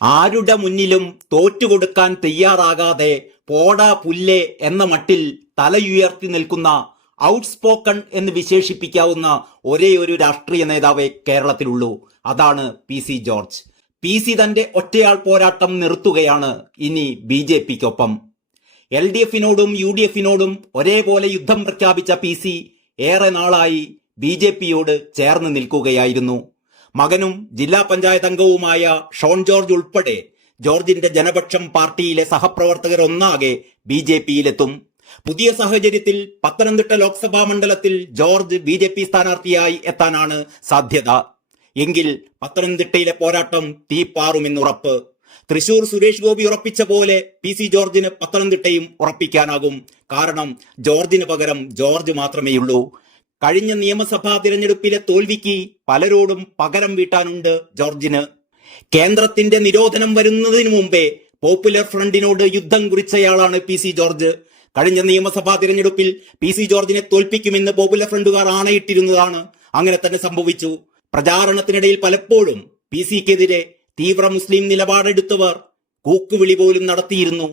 ആരുടെ മുന്നിലും തോറ്റുകൊടുക്കാൻ തയ്യാറാകാതെ പോടാ പുല്ലേ എന്ന മട്ടിൽ തലയുയർത്തി നിൽക്കുന്ന ഔട്ട്സ്പോക്കൺ എന്ന് വിശേഷിപ്പിക്കാവുന്ന ഒരേ ഒരു രാഷ്ട്രീയ നേതാവേ കേരളത്തിലുള്ളൂ. അതാണ് പി.സി. ജോർജ്. പി.സി. തന്റെ ഒറ്റയാൾ പോരാട്ടം നിർത്തുകയാണ് ഇനി ബി.ജെ.പിക്കൊപ്പം. എൽ.ഡി.എഫിനോടും യു.ഡി.എഫിനോടും ഒരേപോലെ യുദ്ധം പ്രഖ്യാപിച്ച പി.സി. ഏറെ നാളായി ബി.ജെ.പിയോട് ചേർന്ന് നിൽക്കുകയായിരുന്നു. മകനും ജില്ലാ പഞ്ചായത്ത് അംഗവുമായ ഷോൺ ജോർജ് ഉൾപ്പെടെ ജോർജിന്റെ ജനപക്ഷം പാർട്ടിയിലെ സഹപ്രവർത്തകർ ഒന്നാകെ ബി.ജെ.പിയിലെത്തും. പുതിയ സാഹചര്യത്തിൽ പത്തനംതിട്ട ലോക്സഭാ മണ്ഡലത്തിൽ ജോർജ് ബി.ജെ.പി സ്ഥാനാർത്ഥിയായി എത്താനാണ് സാധ്യത. എങ്കിൽ പത്തനംതിട്ടയിലെ പോരാട്ടം തീപ്പാറുമെന്നുറപ്പ്. തൃശൂർ സുരേഷ് ഗോപി ഉറപ്പിച്ച പോലെ പി.സി. ജോർജിന് പത്തനംതിട്ടയും ഉറപ്പിക്കാനാകും. കാരണം ജോർജിന് പകരം ജോർജ് മാത്രമേയുള്ളൂ. കഴിഞ്ഞ നിയമസഭാ തിരഞ്ഞെടുപ്പിലെ തോൽവിക്ക് പലരോടും പകരം വീട്ടാനുണ്ട് ജോർജിന്. കേന്ദ്രത്തിന്റെ നിരോധനം വരുന്നതിനു മുമ്പേ പോപ്പുലർ ഫ്രണ്ടിനോട് യുദ്ധം കുറിച്ചയാളാണ് പി.സി. ജോർജ്. കഴിഞ്ഞ നിയമസഭാ തിരഞ്ഞെടുപ്പിൽ പി.സി. ജോർജിനെ തോൽപ്പിക്കുമെന്ന് പോപ്പുലർ ഫ്രണ്ടുകാർ ആണയിട്ടിരുന്നതാണ്. അങ്ങനെ തന്നെ സംഭവിച്ചു. പ്രചാരണത്തിനിടയിൽ പലപ്പോഴും പി.സിക്കെതിരെ തീവ്ര മുസ്ലിം നിലപാടെടുത്തവർ കൂക്കുവിളി പോലും നടത്തിയിരുന്നു.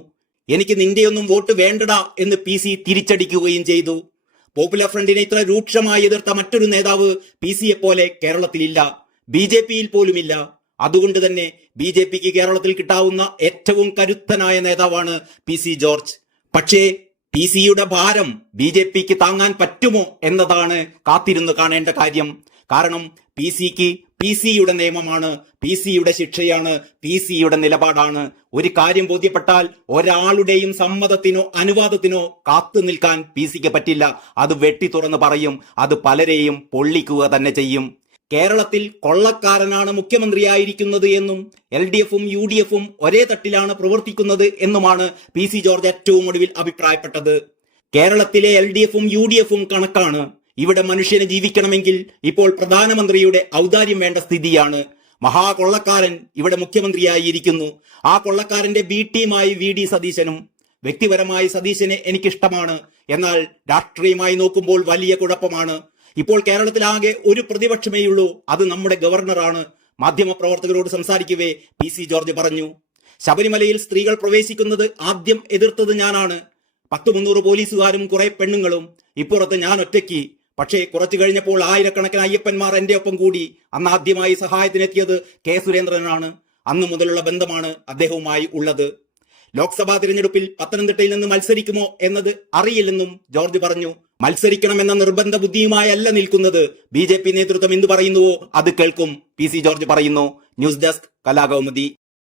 എനിക്ക് നിന്റെയൊന്നും വോട്ട് വേണ്ടടാ എന്ന് പി.സി. തിരിച്ചടിക്കുകയും ചെയ്തു. പോപ്പുലർ ഫ്രണ്ടിനെ ഇത്ര രൂക്ഷമായി എതിർത്ത മറ്റൊരു നേതാവ് പി.സിയെ പോലെ കേരളത്തിലില്ല, ബി.ജെ.പിയിൽ പോലുമില്ല. അതുകൊണ്ട് തന്നെ ബി.ജെ.പിക്ക് കേരളത്തിൽ കിട്ടാവുന്ന ഏറ്റവും കരുത്തനായ നേതാവാണ് പി.സി. ജോർജ്. പക്ഷേ പി.സിയുടെ ഭാരം ബി.ജെ.പിക്ക് താങ്ങാൻ പറ്റുമോ എന്നതാണ് കാത്തിരുന്ന് കാണേണ്ട കാര്യം. കാരണം പി.സിക്ക് പി.സിയുടെ നിയമമാണ്, പി.സിയുടെ ശിക്ഷയാണ്, പി.സിയുടെ നിലപാടാണ്. ഒരു കാര്യം ബോധ്യപ്പെട്ടാൽ ഒരാളുടെയും സമ്മതത്തിനോ അനുവാദത്തിനോ കാത്തു നിൽക്കാൻ പി.സിക്ക് പറ്റില്ല. അത് വെട്ടി തുറന്ന് പറയും. അത് പലരെയും പൊള്ളിക്കുക തന്നെ ചെയ്യും. കേരളത്തിൽ കൊള്ളക്കാരനാണ് മുഖ്യമന്ത്രിയായിരിക്കുന്നത് എന്നും എൽ.ഡി.എഫും യു.ഡി.എഫും ഒരേ തട്ടിലാണ് പ്രവർത്തിക്കുന്നത് എന്നുമാണ് പി.സി. ജോർജ് ഏറ്റവും ഒടുവിൽ അഭിപ്രായപ്പെട്ടത്. കേരളത്തിലെ എൽ.ഡി.എഫും യു.ഡി.എഫും കണക്കാണ്. ഇവിടെ മനുഷ്യന് ജീവിക്കണമെങ്കിൽ ഇപ്പോൾ പ്രധാനമന്ത്രിയുടെ ഔദാര്യം വേണ്ട സ്ഥിതിയാണ്. മഹാകൊള്ളക്കാരൻ ഇവിടെ മുഖ്യമന്ത്രിയായിരിക്കുന്നു. ആ കൊള്ളക്കാരന്റെ ബി ടീമായി വി.ഡി. സതീശനും. വ്യക്തിപരമായി സതീശനെ എനിക്കിഷ്ടമാണ്. എന്നാൽ രാഷ്ട്രീയമായി നോക്കുമ്പോൾ വലിയ കുഴപ്പമാണ്. ഇപ്പോൾ കേരളത്തിലാകെ ഒരു പ്രതിപക്ഷമേയുള്ളൂ, അത് നമ്മുടെ ഗവർണറാണ്. മാധ്യമപ്രവർത്തകരോട് സംസാരിക്കവേ പി.സി. ജോർജ് പറഞ്ഞു, ശബരിമലയിൽ സ്ത്രീകൾ പ്രവേശിക്കുന്നത് ആദ്യം എതിർത്തത് ഞാനാണ്. 100-300 പോലീസുകാരും കുറെ പെണ്ണുങ്ങളും, ഇപ്പുറത്ത് ഞാൻ ഒറ്റയ്ക്ക്. പക്ഷേ കുറച്ചു കഴിഞ്ഞപ്പോൾ ആയിരക്കണക്കിന് അയ്യപ്പന്മാർ എന്റെ ഒപ്പം കൂടി. അന്ന് ആദ്യമായി സഹായത്തിനെത്തിയത് കെ സുരേന്ദ്രനാണ്. അന്നു മുതലുള്ള ബന്ധമാണ് അദ്ദേഹവുമായി ഉള്ളത്. ലോക്സഭാ തിരഞ്ഞെടുപ്പിൽ പത്തനംതിട്ടയിൽ നിന്ന് മത്സരിക്കുമോ എന്നത് അറിയില്ലെന്നും ജോർജ് പറഞ്ഞു. മത്സരിക്കണമെന്ന നിർബന്ധ ബുദ്ധിയുമായല്ല നിൽക്കുന്നത്. ബി.ജെ.പി നേതൃത്വം എന്ത് പറയുന്നുവോ അത് കേൾക്കും, പി.സി. ജോർജ് പറയുന്നു. News desk Kalakaumudi.